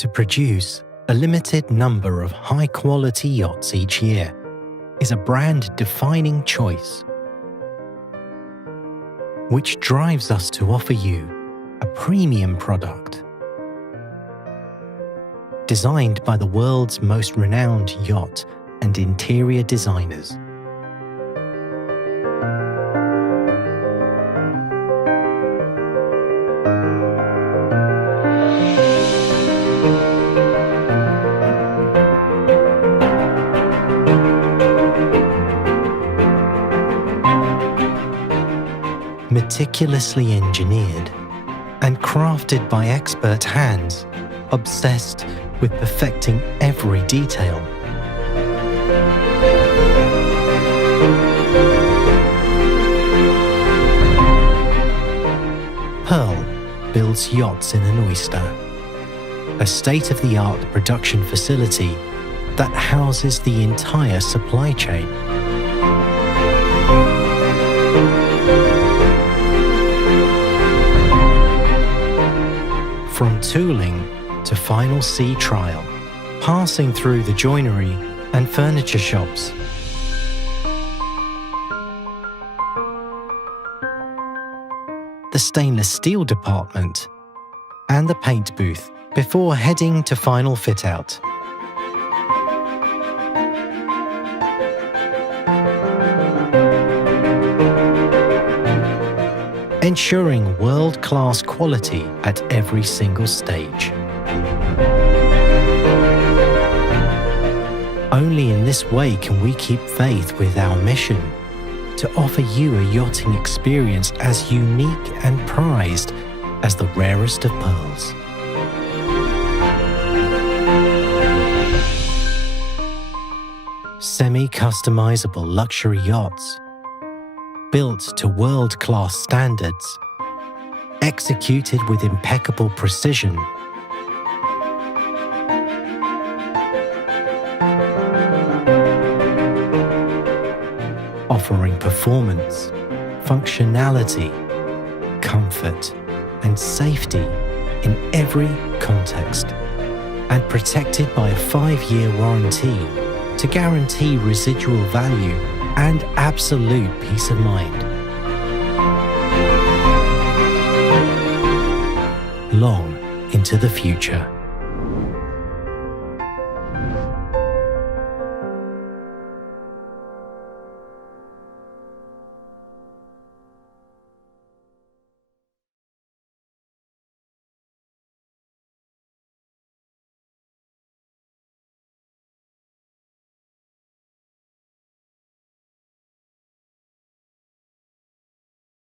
To produce a limited number of high-quality yachts each year is a brand-defining choice, which drives us to offer you a premium product designed by the world's most renowned yacht and interior designers. Meticulously engineered and crafted by expert hands, obsessed with perfecting every detail. Pearl builds yachts in an Oyster, a state-of-the-art production facility that houses the entire supply chain. From tooling to final sea trial, passing through the joinery and furniture shops, the stainless steel department, and the paint booth before heading to final fit-out. Ensuring world-class quality at every single stage. Only in this way can we keep faith with our mission to offer you a yachting experience as unique and prized as the rarest of pearls. Semi-customizable luxury yachts, built to world-class standards, executed with impeccable precision, offering performance, functionality, comfort, and safety in every context, and protected by a 5-year warranty to guarantee residual value and absolute peace of mind. Long into the future.